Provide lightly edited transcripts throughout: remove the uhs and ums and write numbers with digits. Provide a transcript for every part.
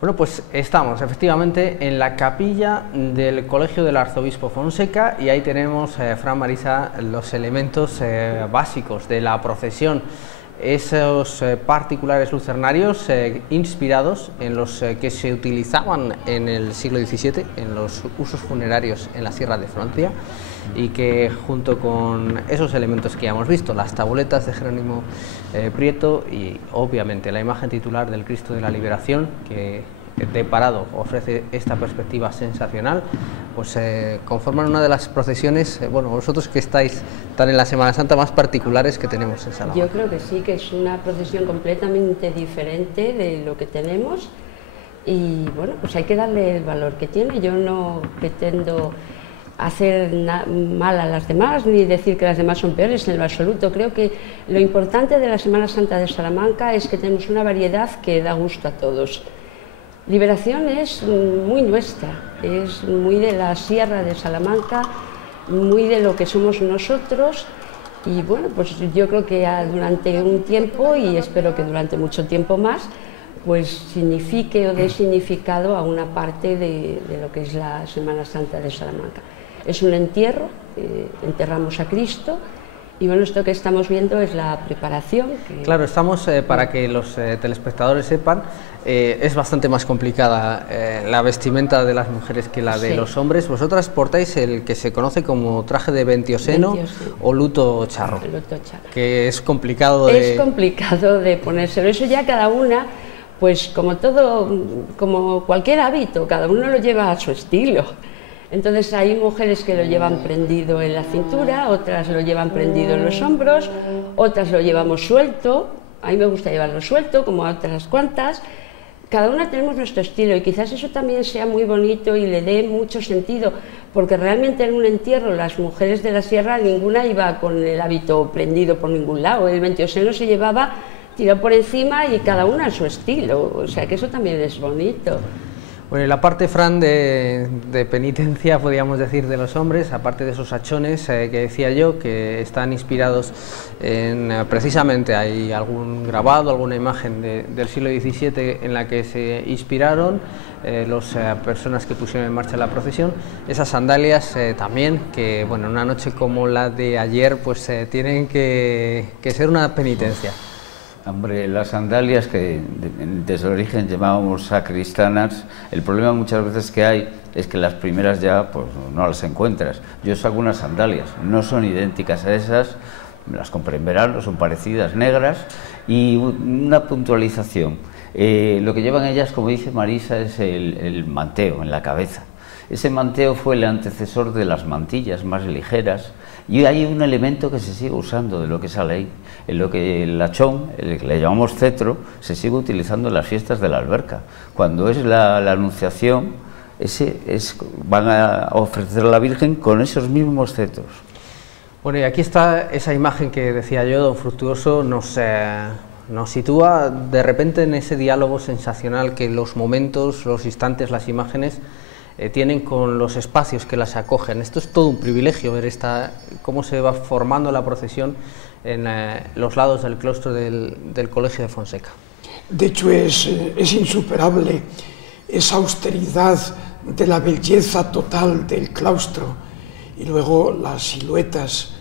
Bueno, pues estamos efectivamente en la capilla del Colegio del Arzobispo Fonseca y ahí tenemos, Fran, Marisa, los elementos básicos de la procesión. Esos particulares lucernarios inspirados en los que se utilizaban en el siglo XVII en los usos funerarios en la Sierra de Francia, y que junto con esos elementos que ya hemos visto, las tabuletas de Jerónimo Prieto y obviamente la imagen titular del Cristo de la Liberación, que de parado ofrece esta perspectiva sensacional, pues conforman una de las procesiones, bueno, vosotros que estáis tan en la Semana Santa, más particulares que tenemos en Salamanca. Yo creo que sí, que es una procesión completamente diferente de lo que tenemos y bueno, pues hay que darle el valor que tiene. Yo no pretendo hacer mal a las demás ni decir que las demás son peores en lo absoluto. Creo que lo importante de la Semana Santa de Salamanca es que tenemos una variedad que da gusto a todos. Liberación es muy nuestra, es muy de la Sierra de Salamanca, muy de lo que somos nosotros y bueno, pues yo creo que durante un tiempo, y espero que durante mucho tiempo más, pues signifique o dé significado a una parte de lo que es la Semana Santa de Salamanca. Es un entierro, enterramos a Cristo. Y bueno, esto que estamos viendo es la preparación. Claro, estamos, para que los telespectadores sepan, es bastante más complicada la vestimenta de las mujeres que la de los hombres. Vosotras portáis el que se conoce como traje de ventioseno o luto charro, que es complicado de... Es complicado de ponérselo, eso ya cada una, pues como todo, como cualquier hábito, cada uno lo lleva a su estilo. Entonces hay mujeres que lo llevan prendido en la cintura, otras lo llevan prendido en los hombros, otras lo llevamos suelto. A mí me gusta llevarlo suelto, como a otras cuantas. Cada una tenemos nuestro estilo y quizás eso también sea muy bonito y le dé mucho sentido, porque realmente en un entierro las mujeres de la sierra ninguna iba con el hábito prendido por ningún lado. El ventioseno se llevaba tirado por encima y cada una a su estilo, o sea que eso también es bonito. Bueno, y la parte, Fran, de penitencia, podríamos decir, de los hombres, aparte de esos hachones que decía yo, que están inspirados en, precisamente, hay algún grabado, alguna imagen del siglo XVII en la que se inspiraron las personas que pusieron en marcha la procesión. Esas sandalias también, que bueno, una noche como la de ayer, pues tienen que ser una penitencia. Hombre, las sandalias que desde el origen llamábamos sacristanas, el problema muchas veces que hay es que las primeras ya pues no las encuentras. Yo saco unas sandalias, no son idénticas a esas, me las compré en verano, son parecidas, negras, y una puntualización. Lo que llevan ellas, como dice Marisa, es el manteo en la cabeza. Ese manteo fue el antecesor de las mantillas más ligeras y hay un elemento que se sigue usando de lo que sale ahí. En lo que el hachón, el que le llamamos cetro, se sigue utilizando en las fiestas de la alberca. Cuando es la Anunciación, van a ofrecer a la Virgen con esos mismos cetros. Bueno, y aquí está esa imagen que decía yo, don Fructuoso, nos sitúa de repente en ese diálogo sensacional que los momentos, los instantes, las imágenes tienen con los espacios que las acogen. Esto es todo un privilegio, ver cómo se va formando la procesión en los lados del claustro del Colegio de Fonseca. De hecho es insuperable esa austeridad de la belleza total del claustro y luego las siluetas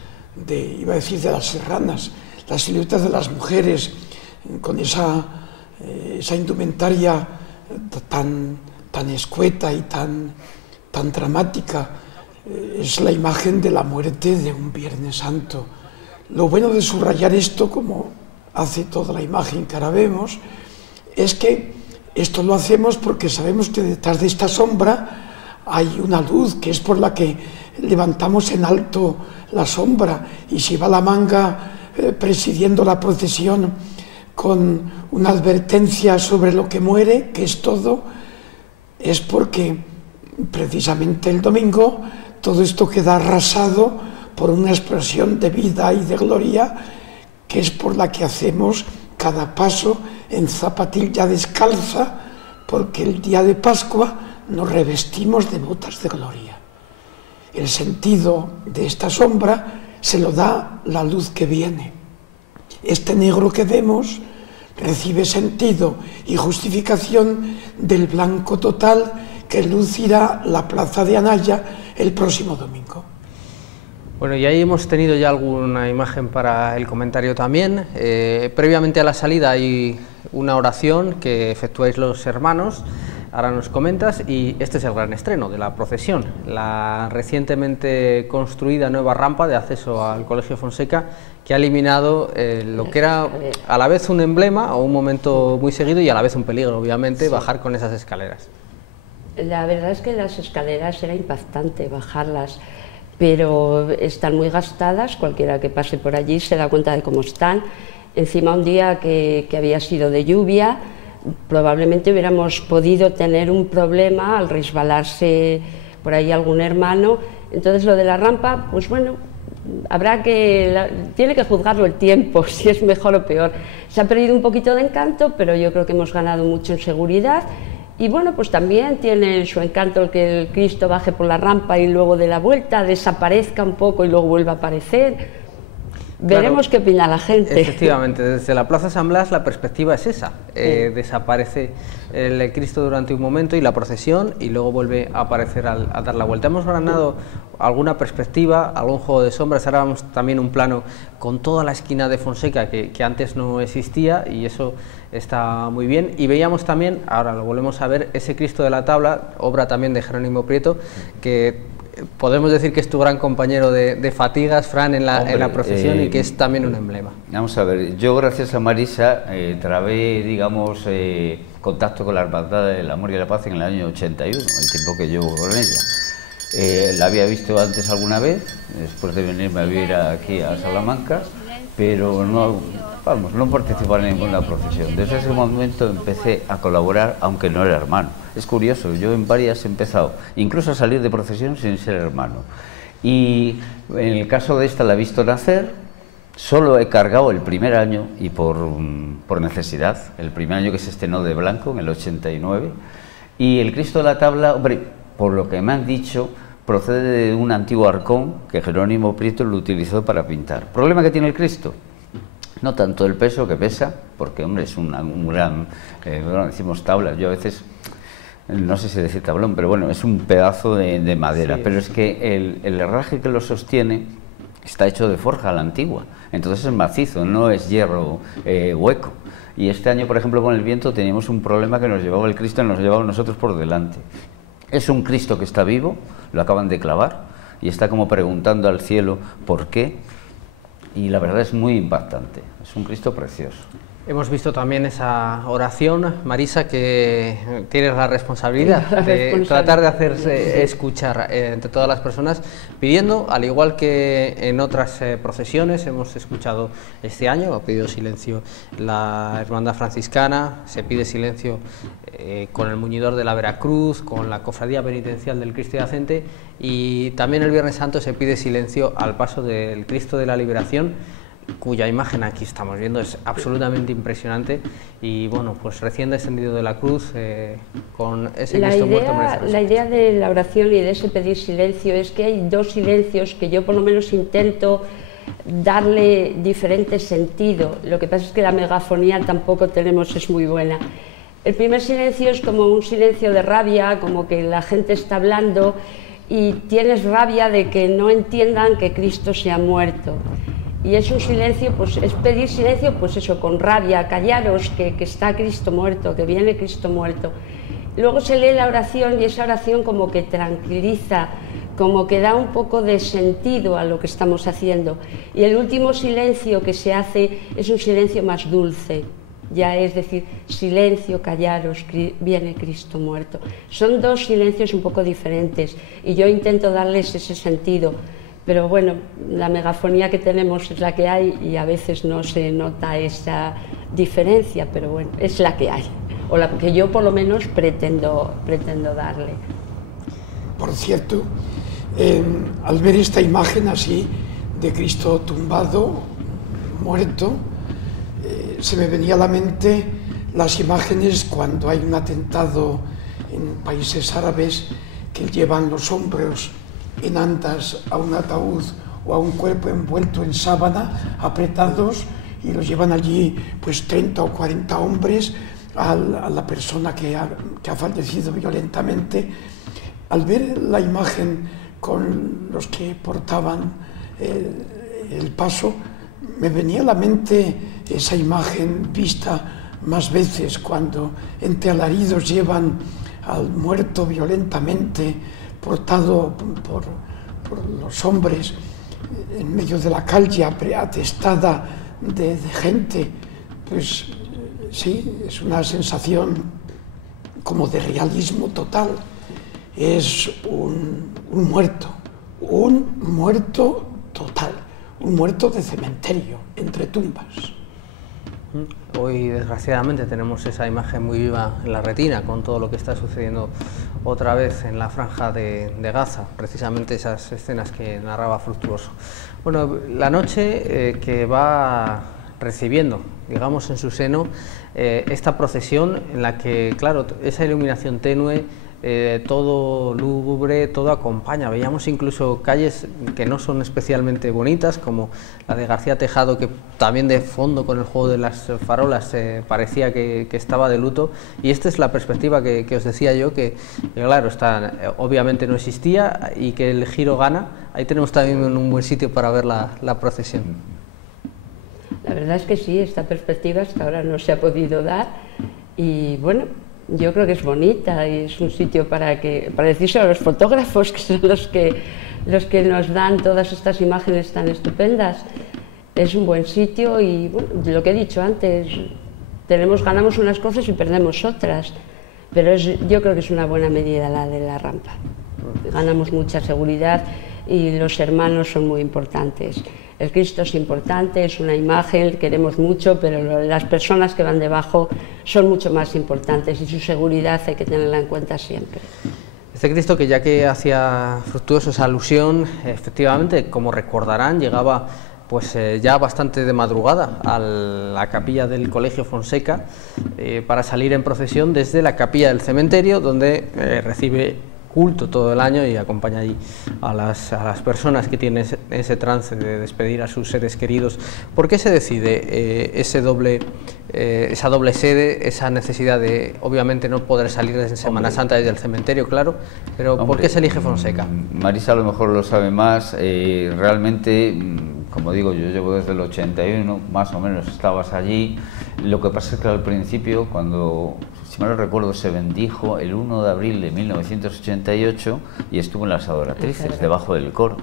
iba a decir de las serranas, las siluetas de las mujeres con esa indumentaria tan escueta y tan dramática. Es la imagen de la muerte de un Viernes Santo. Lo bueno de subrayar esto, como hace toda la imagen que ahora vemos, es que esto lo hacemos porque sabemos que detrás de esta sombra hay una luz, que es por la que levantamos en alto la sombra, y si va la manga presidiendo la procesión con una advertencia sobre lo que muere, que es todo, es porque precisamente el domingo todo esto queda arrasado por una explosión de vida y de gloria, que es por la que hacemos cada paso en zapatilla descalza, porque el día de Pascua nos revestimos de botas de gloria. El sentido de esta sombra se lo da la luz que viene. Este negro que vemos recibe sentido y justificación del blanco total que lucirá la plaza de Anaya el próximo domingo. Bueno, y ahí hemos tenido ya alguna imagen para el comentario también. Previamente a la salida hay una oración que efectuáis los hermanos, ahora nos comentas, y este es el gran estreno de la procesión, la recientemente construida nueva rampa de acceso al Colegio Fonseca, que ha eliminado lo que era a la vez un emblema o un momento muy seguido y a la vez un peligro, obviamente, sí, bajar con esas escaleras. La verdad es que las escaleras era impactante bajarlas, pero están muy gastadas, cualquiera que pase por allí se da cuenta de cómo están. Encima un día que había sido de lluvia, probablemente hubiéramos podido tener un problema al resbalarse por ahí algún hermano. Entonces lo de la rampa, pues bueno, tiene que juzgarlo el tiempo, si es mejor o peor. Se ha perdido un poquito de encanto, pero yo creo que hemos ganado mucho en seguridad. Y bueno, pues también tiene su encanto el que el Cristo baje por la rampa y luego de la vuelta desaparezca un poco y luego vuelva a aparecer. Veremos qué opina la gente. Efectivamente, desde la Plaza San Blas la perspectiva es esa, desaparece el Cristo durante un momento y la procesión y luego vuelve a aparecer a dar la vuelta. Hemos ganado alguna perspectiva, algún juego de sombras, ahora vamos también un plano con toda la esquina de Fonseca que antes no existía y eso está muy bien. Y veíamos también, ahora lo volvemos a ver, ese Cristo de la Tabla, obra también de Jerónimo Prieto, que podemos decir que es tu gran compañero de fatigas, Fran, en la procesión y que es también un emblema. Vamos a ver, yo gracias a Marisa trabé, digamos, contacto con la Hermandad del Amor y la Paz en el año 81, el tiempo que llevo con ella. La había visto antes alguna vez, después de venirme a vivir aquí a Salamanca, pero no participaba en ninguna procesión. Desde ese momento empecé a colaborar, aunque no era hermano. Es curioso, yo en varias he empezado, incluso a salir de procesión sin ser hermano. Y en el caso de esta la he visto nacer, solo he cargado el primer año y por necesidad, el primer año que se estrenó de blanco, en el 89. Y el Cristo de la Tabla, hombre, por lo que me han dicho, procede de un antiguo arcón que Jerónimo Prieto lo utilizó para pintar. ¿Problema que tiene el Cristo? No tanto el peso que pesa, porque hombre es un gran, bueno, decimos tablas, yo a veces, no sé si decir tablón, pero bueno, es un pedazo de madera, sí, pero es que el herraje que lo sostiene está hecho de forja a la antigua, entonces es macizo, no es hierro hueco. Y este año, por ejemplo, con el viento teníamos un problema que nos llevaba el Cristo y nos llevaba nosotros por delante. Es un Cristo que está vivo, lo acaban de clavar, y está como preguntando al cielo ¿por qué? Y la verdad es muy impactante, es un Cristo precioso. Hemos visto también esa oración, Marisa, que tienes la responsabilidad de tratar de hacerse escuchar entre todas las personas, pidiendo, al igual que en otras procesiones, hemos escuchado este año, ha pedido silencio la Hermandad Franciscana, se pide silencio con el Muñidor de la Veracruz, con la Cofradía Penitencial del Cristo Yacente, y también el Viernes Santo se pide silencio al paso del Cristo de la Liberación, cuya imagen aquí estamos viendo es absolutamente impresionante y bueno, pues recién descendido de la cruz con ese Cristo muerto. La idea de la oración y de ese pedir silencio es que hay dos silencios que yo por lo menos intento darle diferente sentido. Lo que pasa es que la megafonía tampoco tenemos, es muy buena. El primer silencio es como un silencio de rabia, como que la gente está hablando y tienes rabia de que no entiendan que Cristo se ha muerto. Y es un silencio, pues es pedir silencio, pues eso, con rabia, callaros, que está Cristo muerto, que viene Cristo muerto. Luego se lee la oración y esa oración como que tranquiliza, como que da un poco de sentido a lo que estamos haciendo. Y el último silencio que se hace es un silencio más dulce, ya es decir, silencio, callaros, viene Cristo muerto. Son dos silencios un poco diferentes y yo intento darles ese sentido. Pero bueno, la megafonía que tenemos es la que hay y a veces no se nota esa diferencia, pero bueno, es la que hay, o la que yo por lo menos pretendo darle. Por cierto, al ver esta imagen así de Cristo tumbado, muerto, se me venía a la mente las imágenes cuando hay un atentado en países árabes que llevan los hombros en andas a un ataúd o a un cuerpo envuelto en sábana, apretados, y los llevan allí pues 30 o 40 hombres a la persona que ha fallecido violentamente. Al ver la imagen con los que portaban el paso, me venía a la mente esa imagen vista más veces cuando entre alaridos llevan al muerto violentamente portado por los hombres en medio de la calle atestada de gente. Pues sí, es una sensación como de realismo total. Es un muerto total, un muerto de cementerio, entre tumbas. Hoy, desgraciadamente, tenemos esa imagen muy viva en la retina con todo lo que está sucediendo otra vez en la franja de Gaza, precisamente esas escenas que narraba Fructuoso. Bueno, la noche que va recibiendo, digamos, en su seno esta procesión en la que, claro, esa iluminación tenue, todo lúgubre, todo acompaña. Veíamos incluso calles que no son especialmente bonitas, como la de García Tejado, que también de fondo con el juego de las farolas parecía que estaba de luto. Y esta es la perspectiva que os decía yo, que claro, obviamente no existía y que el giro gana. Ahí tenemos también un buen sitio para ver la procesión. La verdad es que sí, esta perspectiva hasta ahora no se ha podido dar y bueno, yo creo que es bonita y es un sitio para decírselo a los fotógrafos, que son los que nos dan todas estas imágenes tan estupendas. Es un buen sitio y bueno, lo que he dicho antes, ganamos unas cosas y perdemos otras, pero yo creo que es una buena medida la de la rampa. Ganamos mucha seguridad y los hermanos son muy importantes. El Cristo es importante, es una imagen, queremos mucho, pero las personas que van debajo son mucho más importantes y su seguridad hay que tenerla en cuenta siempre. Este Cristo, que ya que hacía Fructuoso esa alusión, efectivamente, como recordarán, llegaba pues ya bastante de madrugada a la capilla del Colegio Fonseca para salir en procesión desde la capilla del cementerio, donde recibe culto todo el año y acompaña allí a las personas que tienen ese trance de despedir a sus seres queridos. ¿Por qué se decide esa doble sede, esa necesidad de, obviamente, no poder salir desde Semana Santa desde el cementerio, claro, pero ¿por qué se elige Fonseca? Marisa a lo mejor lo sabe más, realmente, como digo, yo llevo desde el 81, más o menos estabas allí. Lo que pasa es que al principio, cuando, si mal no recuerdo, se bendijo el 1 de abril de 1988 y estuvo en las Adoratrices, debajo del coro.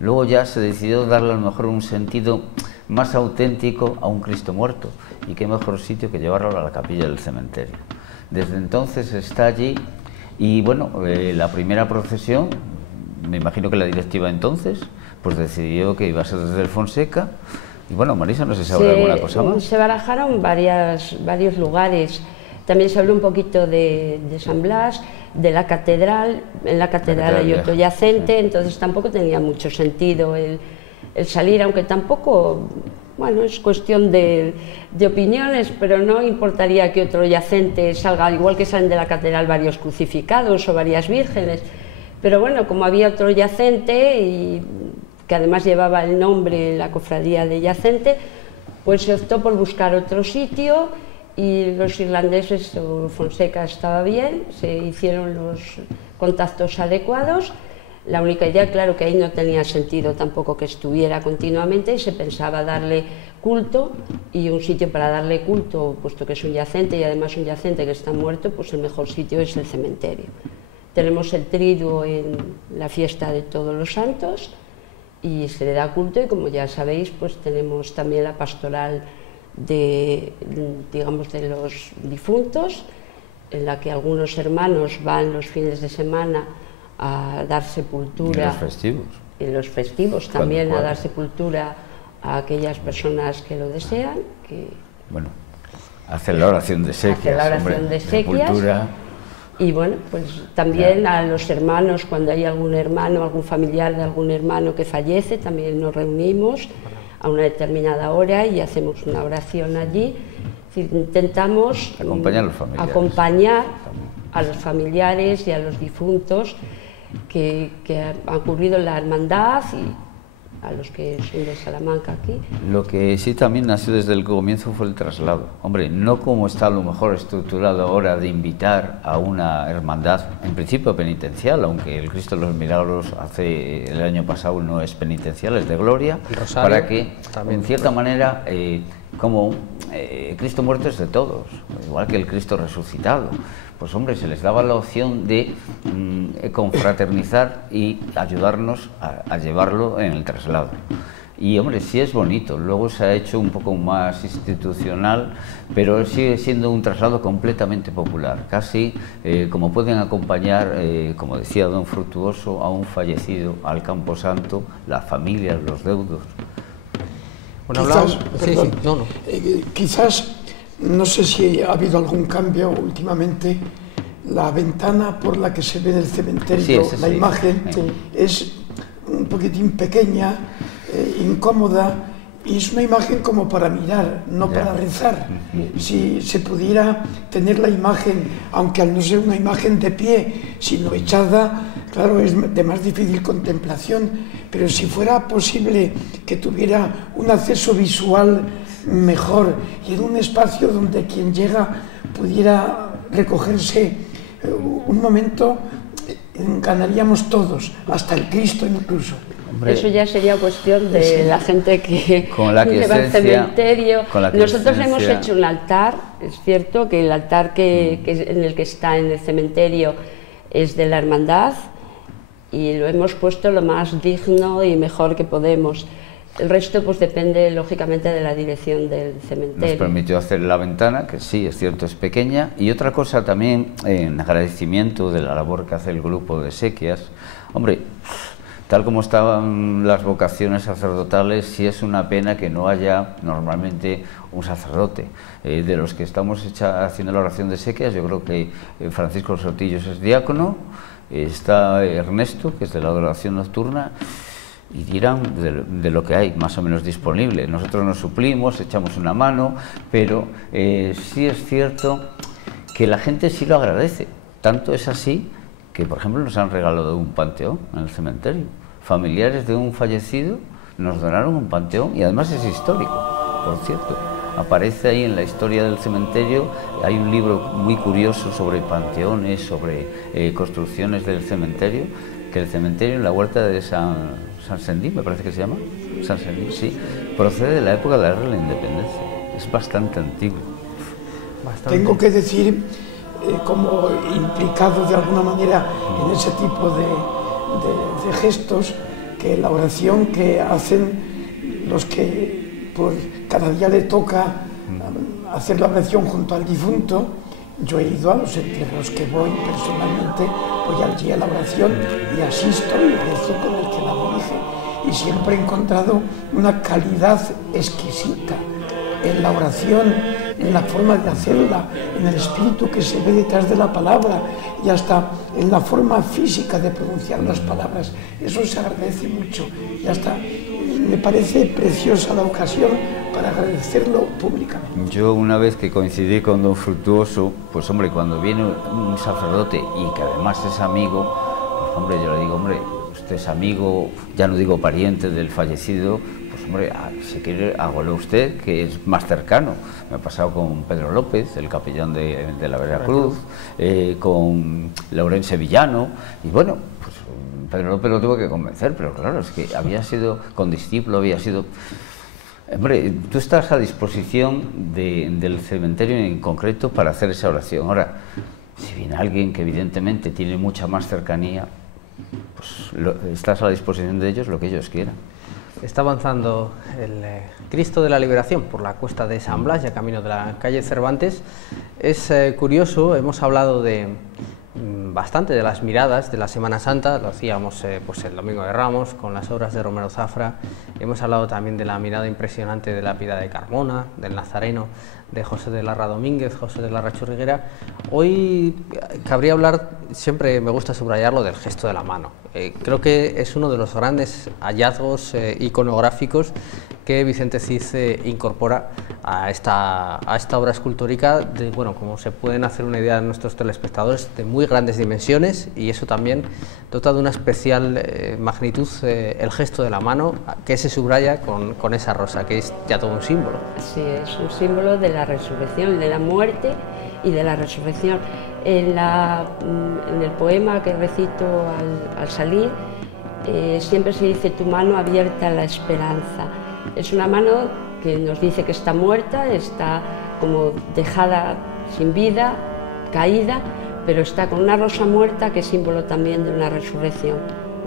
Luego ya se decidió darle a lo mejor un sentido más auténtico a un Cristo muerto, y qué mejor sitio que llevarlo a la capilla del cementerio. Desde entonces está allí y bueno, la primera procesión, me imagino que la directiva entonces, pues decidió que iba a ser desde el Fonseca. Y bueno, Marisa, no sé si habrá alguna cosa más. Se barajaron varios lugares. También se habló un poquito de San Blas, de la catedral. En la catedral hay otro yacente, sí. Entonces tampoco tenía mucho sentido el salir, aunque tampoco, bueno, es cuestión de opiniones, pero no importaría que otro yacente salga, igual que salen de la catedral varios crucificados o varias vírgenes. Pero bueno, como había otro yacente y que además llevaba el nombre, la cofradía de yacente, pues se optó por buscar otro sitio y los irlandeses, Fonseca estaba bien, se hicieron los contactos adecuados. La única idea, claro, que ahí no tenía sentido tampoco que estuviera continuamente y se pensaba darle culto, y un sitio para darle culto, puesto que es un yacente y además un yacente que está muerto, pues el mejor sitio es el cementerio. Tenemos el triduo en la fiesta de Todos los Santos y se le da culto, y como ya sabéis, pues tenemos también la pastoral de los difuntos, en la que algunos hermanos van los fines de semana a dar sepultura. ¿Y los festivos? En los festivos también a dar sepultura a aquellas personas que lo desean. Bueno, hacer la oración de exequias. Hacer la oración de exequias. Y bueno, pues también a los hermanos, cuando hay algún hermano, algún familiar de algún hermano que fallece, también nos reunimos a una determinada hora y hacemos una oración allí. Intentamos acompañar a los familiares y a los difuntos que ha ocurrido en la hermandad, a los que son de Salamanca aquí. Lo que sí también nació desde el comienzo fue el traslado. Hombre, no como está a lo mejor estructurado ahora de invitar a una hermandad, en principio penitencial, aunque el Cristo de los Milagros hace el año pasado no es penitencial, es de gloria, para que, en cierta manera, como Cristo muerto es de todos, igual que el Cristo resucitado, pues hombre, se les daba la opción de confraternizar y ayudarnos a llevarlo en el traslado. Y hombre, sí es bonito, luego se ha hecho un poco más institucional, pero sigue siendo un traslado completamente popular, casi como pueden acompañar, como decía don Fructuoso, a un fallecido al Camposanto, las familias, los deudos. Bueno, quizás, perdón, quizás, no sé si ha habido algún cambio últimamente, la ventana por la que se ve en el cementerio, sí, la imagen, es un poquitín pequeña, incómoda, y es una imagen como para mirar, no para rezar. Si se pudiera tener la imagen, aunque al no ser una imagen de pie, sino echada, claro, es de más difícil contemplación, pero si fuera posible que tuviera un acceso visual mejor y en un espacio donde quien llega pudiera recogerse un momento, ganaríamos todos, hasta el Cristo incluso. Hombre, eso ya sería cuestión de la gente que va al cementerio. Nosotros hemos hecho un altar, es cierto que el altar en el que está en el cementerio es de la hermandad y lo hemos puesto lo más digno y mejor que podemos. El resto pues depende lógicamente de la dirección del cementerio. Nos permitió hacer la ventana, que sí, es cierto, es pequeña, y otra cosa también en agradecimiento de la labor que hace el grupo de exequias. Hombre, tal como estaban las vocaciones sacerdotales, sí es una pena que no haya normalmente un sacerdote. De los que estamos haciendo la oración de exequias, yo creo que Francisco Sotillos es diácono, está Ernesto, que es de la adoración nocturna, y dirán de lo que hay más o menos disponible. Nosotros nos suplimos, echamos una mano, pero sí es cierto que la gente sí lo agradece. Tanto es así que, por ejemplo, nos han regalado un panteón en el cementerio. Familiares de un fallecido nos donaron un panteón y además es histórico, por cierto. Aparece ahí en la historia del cementerio, hay un libro muy curioso sobre panteones, sobre construcciones del cementerio, que el cementerio en la huerta de San Sendí, me parece que se llama, San Sendí, sí, procede de la época de la Guerra de la Independencia, es bastante antiguo. Tengo que decir, como implicado de alguna manera en ese tipo de gestos, que la oración que hacen los que por cada día le toca hacer la oración junto al difunto, yo he ido a los entierros que voy personalmente, voy allí a la oración y asisto y rezo con el que la dirige, y siempre he encontrado una calidad exquisita en la oración, en la forma de hacerla, en el espíritu que se ve detrás de la palabra y hasta en la forma física de pronunciar las palabras. Eso se agradece mucho y hasta me parece preciosa la ocasión para agradecerlo públicamente. Yo una vez que coincidí con don Fructuoso, pues hombre, cuando viene un sacerdote y que además es amigo, pues hombre, yo le digo, hombre, usted es amigo, ya no digo pariente del fallecido, pues hombre, si quiere, hágalo usted, que es más cercano. Me ha pasado con Pedro López, el capellán de la Veracruz, con Laurence Villano, y bueno, pues Pedro López lo tuvo que convencer, pero claro, es que había sido condiscípulo, había sido... Hombre, tú estás a disposición del cementerio en concreto para hacer esa oración. Ahora, si viene alguien que evidentemente tiene mucha más cercanía, pues estás a la disposición de ellos lo que ellos quieran. Está avanzando el Cristo de la Liberación por la cuesta de San Blas, ya camino de la calle Cervantes. Es curioso, hemos hablado bastante de las miradas de la Semana Santa, lo hacíamos pues el Domingo de Ramos con las obras de Romero Zafra. Hemos hablado también de la mirada impresionante de la Piedad de Carmona, del Nazareno, de José de Larra Domínguez, José de Larra Churriguera. Hoy cabría hablar, siempre me gusta subrayarlo, del gesto de la mano. Creo que es uno de los grandes hallazgos iconográficos que Vicente Cid incorpora a esta obra escultórica, bueno, como se pueden hacer una idea de nuestros telespectadores, de muy grandes dimensiones, y eso también dota de una especial magnitud el gesto de la mano, que se subraya con esa rosa, que es ya todo un símbolo. Sí, es un símbolo de la resurrección, de la muerte y de la resurrección. En el poema que recito al salir, siempre se dice tu mano abierta a la esperanza. Es una mano que nos dice que está muerta, está como dejada sin vida, caída, pero está con una rosa muerta, que es símbolo también de una resurrección,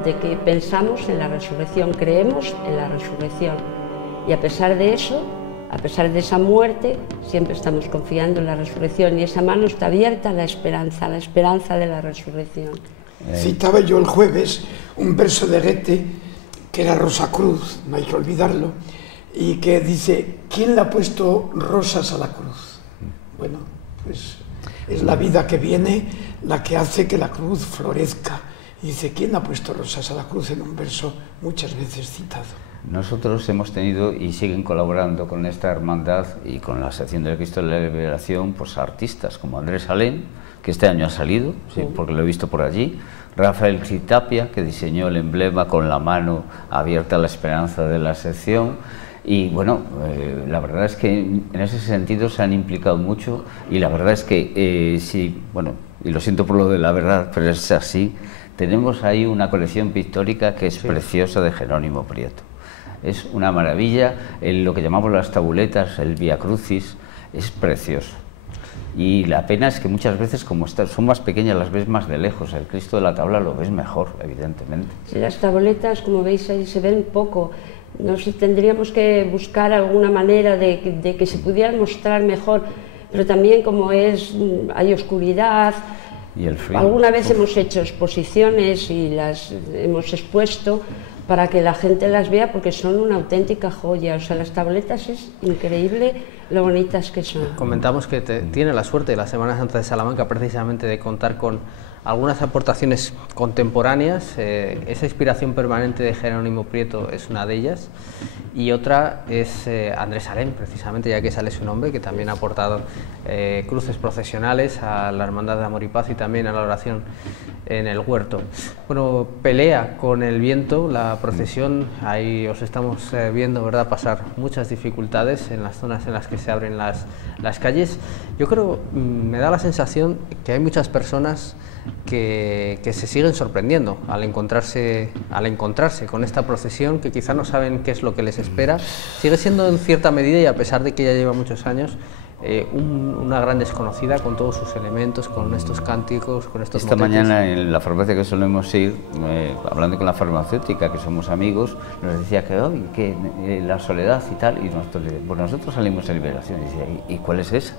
de que pensamos en la resurrección, creemos en la resurrección, y a pesar de eso, a pesar de esa muerte, siempre estamos confiando en la resurrección, y esa mano está abierta a la esperanza de la resurrección. Citaba yo el jueves un verso de Goethe, que era Rosa Cruz, no hay que olvidarlo, y que dice, ¿quién le ha puesto rosas a la cruz? Bueno, pues es la vida que viene la que hace que la cruz florezca. Y dice, ¿quién le ha puesto rosas a la cruz? En un verso muchas veces citado. Nosotros hemos tenido y siguen colaborando con esta hermandad y con la sección del Cristo de la Liberación, pues artistas como Andrés Alén, que este año ha salido, sí, porque lo he visto por allí, Rafael Citapia, que diseñó el emblema con la mano abierta a la esperanza de la sección, y bueno, la verdad es que en ese sentido se han implicado mucho, y la verdad es que sí, bueno, y lo siento por lo de la verdad, pero es así, tenemos ahí una colección pictórica que es preciosa de Jerónimo Prieto. Es una maravilla, lo que llamamos las tabuletas, el Vía Crucis, es precioso. Y la pena es que muchas veces, como son más pequeñas, las ves más de lejos. El Cristo de la tabla lo ves mejor, evidentemente. Sí, las tabuletas, como veis ahí, se ven poco. Tendríamos que buscar alguna manera de que se pudieran mostrar mejor, pero también como hay oscuridad. Y el frío. Alguna vez hemos hecho exposiciones y las hemos expuesto para que la gente las vea, porque son una auténtica joya. O sea, las tabletas es increíble lo bonitas que son. Comentamos que tiene la suerte de la Semana Santa de Salamanca precisamente de contar con algunas aportaciones contemporáneas. Esa inspiración permanente de Jerónimo Prieto es una de ellas, y otra es Andrés Alén, precisamente, ya que sale su nombre, que también ha aportado cruces procesionales a la Hermandad de Amor y Paz y también a la oración en el huerto. Bueno, pelea con el viento la procesión, ahí os estamos viendo, ¿verdad?, pasar muchas dificultades en las zonas en las que se abren las calles. Yo creo, me da la sensación que hay muchas personas que se siguen sorprendiendo al encontrarse con esta procesión, que quizá no saben qué es lo que les espera. Sigue siendo en cierta medida, y a pesar de que ya lleva muchos años, una gran desconocida, con todos sus elementos, con estos cánticos, con estos Esta motetes. mañana en la farmacia que solemos ir, hablando con la farmacéutica, que somos amigos, nos decía que la soledad y tal, y nosotros salimos en Liberación, y decía, ¿y cuál es esa?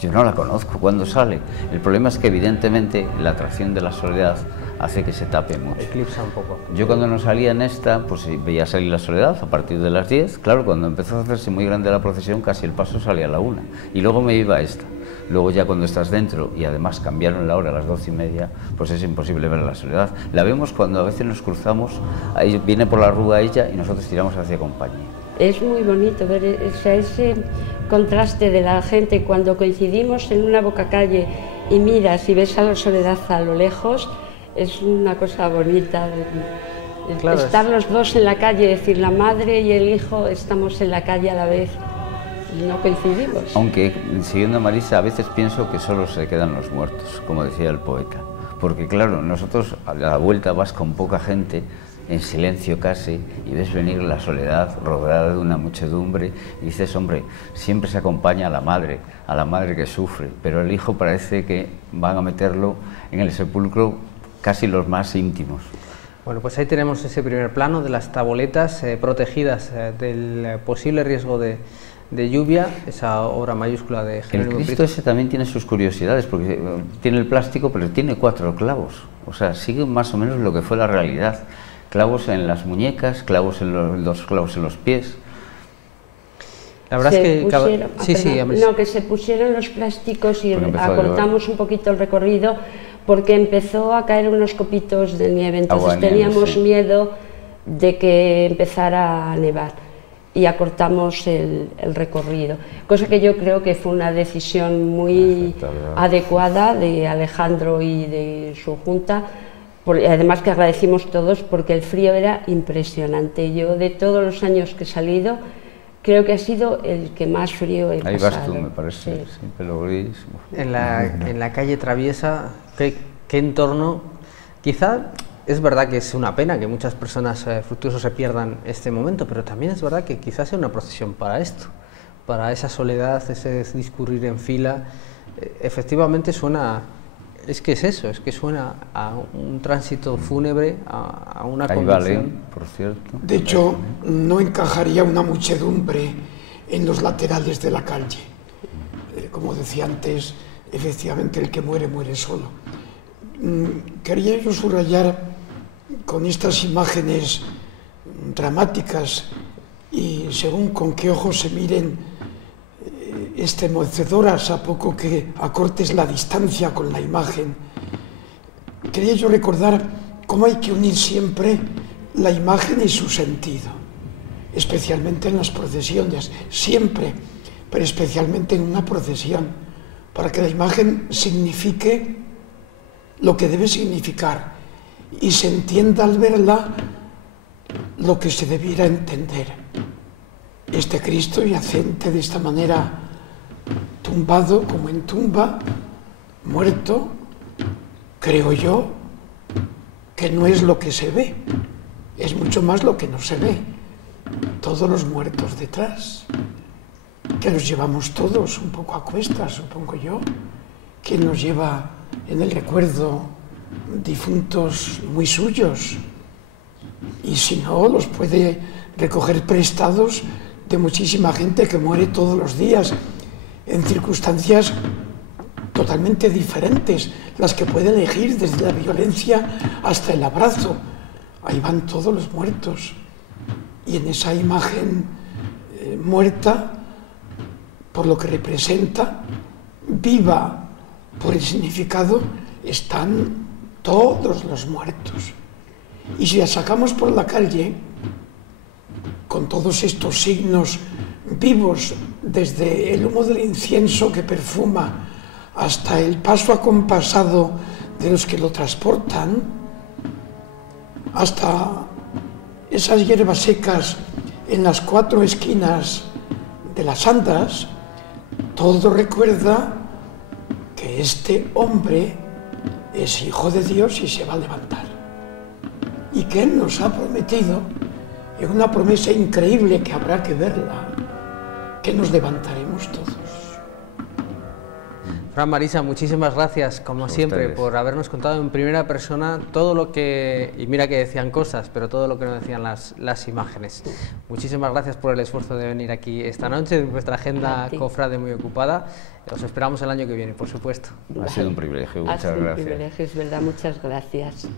Yo no la conozco, ¿cuándo sale? El problema es que evidentemente la atracción de la soledad hace que se tape mucho. Eclipsa un poco. Yo cuando no salía en esta, pues veía salir la soledad a partir de las 10, claro, cuando empezó a hacerse muy grande la procesión, casi el paso salía a la 1, y luego me iba a esta. Luego ya cuando estás dentro, y además cambiaron la hora a las 12:30, pues es imposible ver la soledad. La vemos cuando a veces nos cruzamos, ahí viene por la rúa ella y nosotros tiramos hacia compañía. Es muy bonito ver ese contraste de la gente cuando coincidimos en una bocacalle y miras y ves a la soledad a lo lejos. Es una cosa bonita, claro, estar los dos en la calle, decir, la madre y el hijo estamos en la calle a la vez y no coincidimos. Aunque, siguiendo a Marisa, a veces pienso que solo se quedan los muertos, como decía el poeta, porque claro, nosotros a la vuelta vas con poca gente, en silencio casi, y ves venir la soledad rodeada de una muchedumbre, y dices, hombre, siempre se acompaña a la madre que sufre, pero el hijo parece que van a meterlo en el sepulcro casi los más íntimos. Bueno, pues ahí tenemos ese primer plano de las taboletas protegidas del posible riesgo de lluvia, esa obra mayúscula de Jerónimo Prieto. El Cristo ese también tiene sus curiosidades, porque tiene el plástico, pero tiene 4 clavos, o sea, sigue más o menos lo que fue la realidad. Clavos en las muñecas, clavos en dos clavos en los pies. La verdad es que que se pusieron los plásticos y acortamos un poquito el recorrido, porque empezó a caer unos copitos de nieve, entonces teníamos miedo de que empezara a nevar. y acortamos el recorrido, cosa que yo creo que fue una decisión muy adecuada de Alejandro y de su junta, además que agradecimos todos porque el frío era impresionante. Yo de todos los años que he salido creo que ha sido el que más frío he pasado. Ahí vas tú, me parece, sí. sin pelo gris. En la calle Traviesa, ¿qué entorno? Quizá es verdad que es una pena que muchas personas fructuosas se pierdan este momento, pero también es verdad que quizás sea una procesión para esto, para esa soledad, ese discurrir en fila. Efectivamente suena, es que es eso, es que suena a un tránsito fúnebre, a una conducción. Ahí vale, por cierto. De hecho, no encajaría una muchedumbre en los laterales de la calle. Como decía antes, efectivamente el que muere, muere solo. Quería yo subrayar con estas imágenes dramáticas y según con qué ojos se miren, estremecedoras a poco que acortes la distancia con la imagen. Quería yo recordar cómo hay que unir siempre la imagen y su sentido, especialmente en las procesiones, siempre, pero especialmente en una procesión, para que la imagen signifique lo que debe significar y se entienda al verla lo que se debiera entender. Este Cristo yacente de esta manera, tumbado como en tumba, muerto, creo yo que no es lo que se ve, es mucho más lo que no se ve. Todos los muertos detrás, que los llevamos todos un poco a cuestas, supongo yo, que nos lleva en el recuerdo difuntos muy suyos, y si no, los puede recoger prestados de muchísima gente que muere todos los días en circunstancias totalmente diferentes, las que puede elegir desde la violencia hasta el abrazo. Ahí van todos los muertos, y en esa imagen muerta, por lo que representa, viva por el significado, están todos los muertos. Y si la sacamos por la calle, con todos estos signos vivos, desde el humo del incienso que perfuma hasta el paso acompasado de los que lo transportan, hasta esas hierbas secas en las 4 esquinas de las andas, todo recuerda que este hombre es hijo de Dios y se va a levantar. Y que Él nos ha prometido, en una promesa increíble que habrá que verla, que nos levantaremos todos. Fran, Marisa, muchísimas gracias, como siempre, por habernos contado en primera persona todo lo que, y mira que decían cosas, pero todo lo que nos decían las imágenes. Muchísimas gracias por el esfuerzo de venir aquí esta noche, en vuestra agenda cofrade muy ocupada. Os esperamos el año que viene, por supuesto. Ha sido un privilegio, muchas gracias. Ha sido un privilegio, es verdad, muchas gracias.